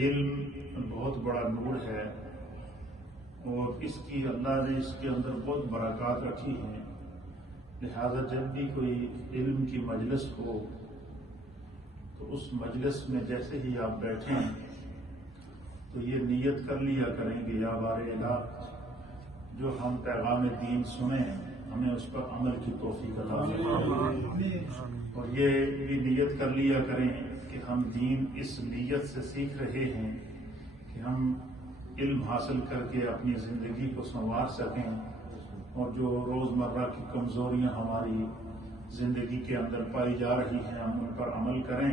علم بہت بڑا نور ہے اور اس کی اللہ نے اس کے اندر بہت برکات رکھی ہیں، لہذا جب بھی کوئی علم کی مجلس ہو تو اس مجلس میں جیسے ہی آپ بیٹھیں تو یہ نیت کر لیا کریں کہ یا بار الہ جو ہم پیغام دین سنیں ہمیں اس پر عمل کی توفیق عطا فرمائے، اور یہ بھی نیت کر لیا کریں کہ ہم دین اس نیت سے سیکھ رہے ہیں کہ ہم علم حاصل کر کے اپنی زندگی کو سنوار سکیں اور جو روزمرہ کی کمزوریاں ہماری زندگی کے اندر پائی جا رہی ہیں ہم ان پر عمل کریں،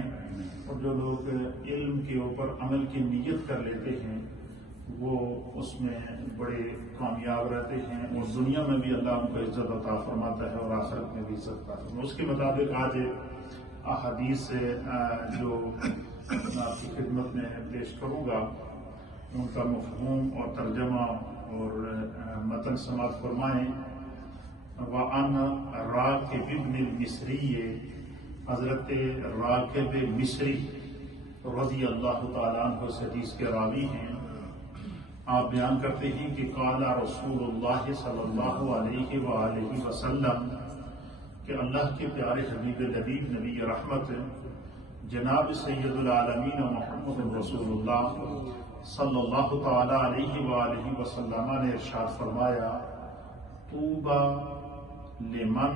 اور جو لوگ علم کے اوپر عمل کی نیت کر لیتے ہیں وہ اس میں بڑے کامیاب رہتے ہیں اور دنیا میں بھی اللہ ان کو عزت عطا فرماتا ہے اور آخرت میں بھی عزت عطا فرماتا ہے۔ اس کے مطابق آج احادیث سے جو میں آپ کی خدمت میں پیش کروں گا ان کا مفہوم اور ترجمہ اور متن سماعت فرمائیں۔ وعن راکب بن المصری، حضرت راکب مصری رضی اللہ تعالیٰ عنہ سے حدیث کے راوی ہیں، آپ بیان کرتے ہیں کہ قال رسول اللہ صلی اللہ علیہ وآلہ وسلم کہ اللہ کے پیارے حبیب لبیب نبی رحمت جناب سید العالمین محمد رسول اللہ صلی اللہ تعالی علیہ وآلہ وسلم نے ارشاد فرمایا طوبی لمن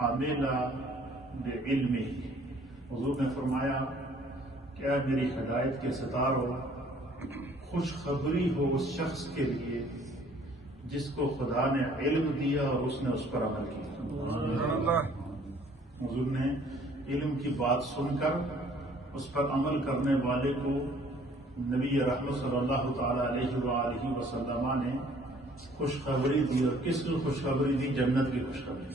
عمل بعلمہ، حضور نے فرمایا کہ اے میری ہدایت کے ستاروں خوشخبری ہو اس شخص کے لیے جس کو خدا نے علم دیا اور اس نے اس پر عمل کیا۔ حضور نے علم کی بات سن کر اس پر عمل کرنے والے کو نبی رحمت صلی اللہ تعالی علیہ وآلہ وسلم نے خوشخبری دی، اور کس کو خوشخبری دی؟ جنت کی خوشخبری۔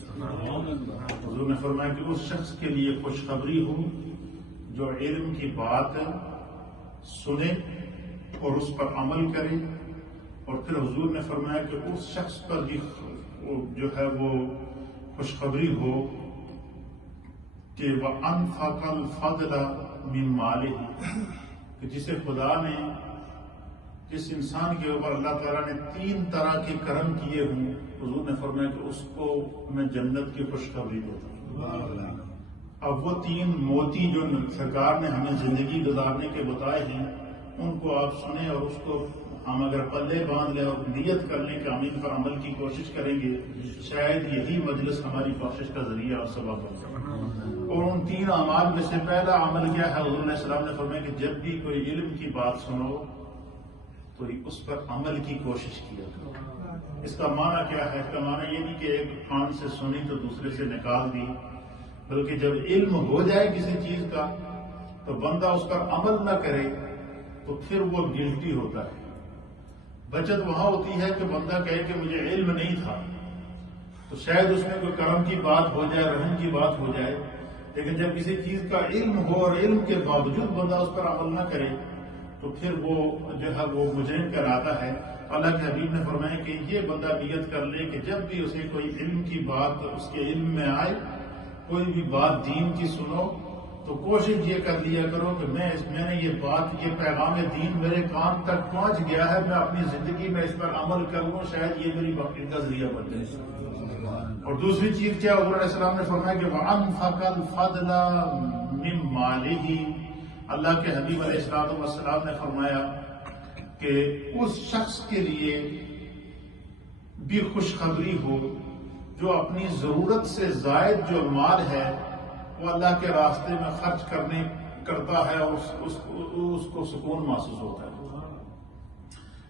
حضور نے فرمایا کہ اس شخص کے لیے خوشخبری ہو جو علم کی بات سنے اور اس پر عمل کرے، اور پھر حضور نے فرمایا کہ اس شخص پر بھی جو ہے وہ خوشخبری ہو کہ وَأَنْفَقَ الْفَضْلَ مِنْ مَالِهِ، کہ جسے خدا نے جس انسان کے اوپر اللہ تعالیٰ نے 3 طرح کے کرم کیے ہوں، حضور نے فرمایا کہ اس کو میں جنت کی خوشخبری دیتا ہوں۔ اب وہ 3 موتی جو سرکار نے ہمیں زندگی گزارنے کے بتائے ہیں ان کو آپ سنیں، اور اس کو ہم اگر پلے باندھ لیں اور نیت کر لیں کہ ہم ان پر عمل کی کوشش کریں گے، شاید یہی مجلس ہماری کوشش کا ذریعہ اور سبب بن جائے۔ اور ان 3 اعمال میں سے پہلا عمل کیا ہے؟ حضور علیہ السلام نے فرمایا کہ جب بھی کوئی علم کی بات سنو تو اس پر عمل کی کوشش کیا کرو۔ اس کا معنی کیا ہے؟ اس کا معنی یہ نہیں کہ ایک کان سے سنی تو دوسرے سے نکال دی، بلکہ جب علم ہو جائے کسی چیز کا تو بندہ اس پر عمل نہ کرے تو پھر وہ گلٹی ہوتا ہے۔ بچت وہاں ہوتی ہے کہ بندہ کہے کہ مجھے علم نہیں تھا، تو شاید اس میں کوئی کرم کی بات ہو جائے، رحم کی بات ہو جائے، لیکن جب کسی چیز کا علم ہو اور علم کے باوجود بندہ اس پر عمل نہ کرے تو پھر وہ جو ہے وہ مجرم کہلاتا ہے۔ اللہ کے حبیب نے فرمایا کہ یہ بندہ نیت کر لے کہ جب بھی اسے کوئی علم کی بات اس کے علم میں آئے، کوئی بھی بات دین کی سنو تو کوشش یہ کر لیا کرو کہ میں نے یہ بات، یہ پیغام دین میرے کان تک پہنچ گیا ہے، میں اپنی زندگی میں اس پر عمل کروں، شاید یہ میری بخشش کا ذریعہ بن جائے۔ اور دوسری چیز کیا؟ حضور علیہ السلام نے فرمایا کہ وَأَنْفَقَ الْفَضْلَ مِنْ مَالِهِ، اللہ کے حبیب علیہ السلام نے فرمایا کہ اس شخص کے لیے بھی خوشخبری ہو جو اپنی ضرورت سے زائد جو مال ہے وہ اللہ کے راستے میں خرچ کرتا ہے اور اس کو سکون محسوس ہوتا ہے۔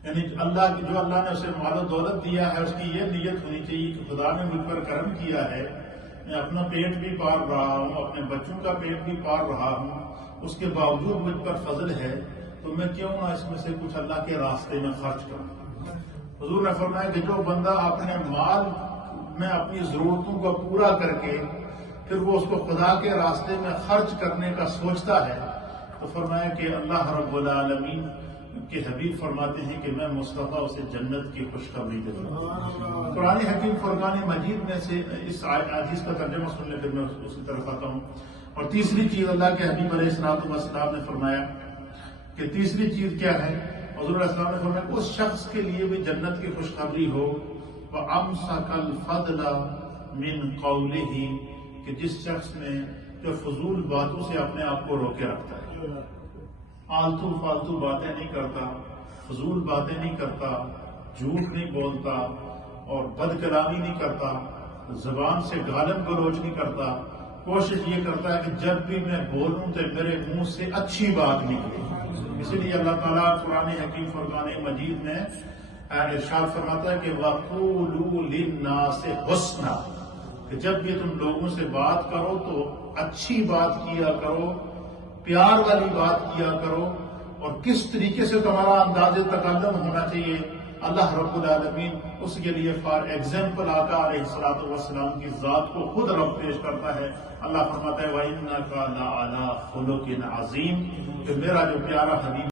یعنی اللہ نے اسے مال و دولت دیا ہے، اس کی یہ نیت ہونی چاہیے کہ خدا نے مجھ پر کرم کیا ہے، میں اپنا پیٹ بھی پال رہا ہوں، اپنے بچوں کا پیٹ بھی پال رہا ہوں، اس کے باوجود مجھ پر فضل ہے تو میں کیوں نہ اس میں سے کچھ اللہ کے راستے میں خرچ کروں۔ حضور نے فرمایا کہ جو بندہ اپنے مال میں اپنی ضرورتوں کو پورا کر کے پھر وہ اس کو خدا کے راستے میں خرچ کرنے کا سوچتا ہے تو فرمایا کہ اللہ رب العالمین کے حبیب فرماتے ہیں کہ میں مصطفیٰ اسے جنت کی خوشخبری دیتا ہوں۔ قرآن حکیم فرقان مجید میں سے اس حدیث کا ترجمہ سن لے، پھر میں اس کی طرف آتا ہوں۔ اور تیسری چیز اللہ کے حبیب علیہ السلام نے فرمایا کہ کہ تیسری چیز کیا ہے؟ حضور علیہ السلام نے فرمایا اس شخص کے لیے بھی جنت کی خوشخبری ہو وَأَمْسَكَ الْفَضْلَ مِنْ قَوْلِهِ، کہ جس شخص نے جو فضول باتوں سے اپنے آپ کو روکے رکھتا ہے، آلتو فالتو باتیں نہیں کرتا، فضول باتیں نہیں کرتا، جھوٹ نہیں بولتا اور بد کلامی نہیں کرتا، زبان سے گالم گلوچ نہیں کرتا، کوشش یہ کرتا ہے کہ جب بھی میں بولوں تو میرے منہ سے اچھی بات نکلے۔ اسی لیے اللہ تعالیٰ قرآن حکیم فرقان مجید میں ارشاد فرماتا ہے کہ وَقُولُوا لِلنَّاسِ حُسْنًا، کہ جب بھی تم لوگوں سے بات کرو تو اچھی بات کیا کرو، پیار والی بات کیا کرو، اور کس طریقے سے تمہارا انداز تکلم ہونا چاہیے اللہ رب العالمین اس کے لیے فار ایگزامپل آقا علیہ الصلوۃ والسلام کی ذات کو خود رب پیش کرتا ہے۔ اللہ فرماتا ہے وَإِنَّكَ لَعَلَىٰ خُلُقٍ عَظِيمٍ، کہ میرا جو پیارا حبیب